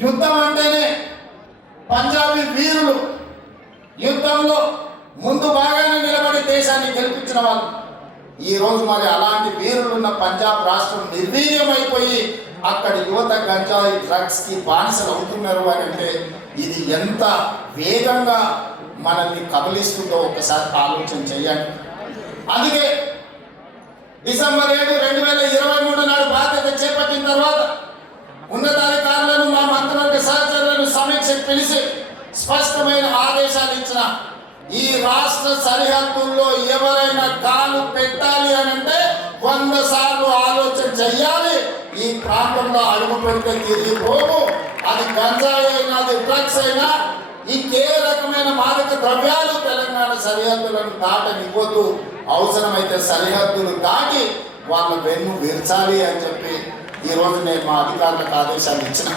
యుద్ధం అంటేనే పంజాబీ వీరులు యుద్ధంలో ముందు బాగానే నిలబడి దేశాన్ని గెలిపించిన వాళ్ళు. ఈరోజు మరి అలాంటి వీరులున్న పంజాబ్ రాష్ట్రం నిర్వీర్యమైపోయి అక్కడి యువత గంజాయి డ్రగ్స్కి బానిసలు అవుతున్నారు అని అంటే ఇది ఎంత వేగంగా మనల్ని కబలిస్తుందో ఒకసారి ఆలోచన చేయండి. అందుకే డిసెంబర్ 7, 2023 నాడు బాధ్యత చేపట్టిన తర్వాత ఉన్నతాధికారులను మా మంత్రులకు సహచరులను సమీక్షకు పిలిచి స్పష్టమైన ఆదేశాలు ఇచ్చిన. ఈ రాష్ట్ర సరిహద్దుల్లో ఎవరైనా కాలు పెట్టాలి అని అంటే 100 సార్లు ఆలోచన చెయ్యాలి. ఈ ప్రాంతంలో అడుగు పెడితే తిరిగి పోవు. అది గంజాయి అయినా, అది డ్రగ్స్ అయినా, ఇంకే రకమైన మాదక ద్రవ్యాలు తెలంగాణ సరిహద్దులను దాటనివ్వద్దు. అవసరమైతే సరిహద్దులు దాటి వాళ్ళ వెన్ను విరచాలి అని చెప్పి ఈరోజు నేను మా అధికారులకు ఆదేశాలు ఇచ్చిన.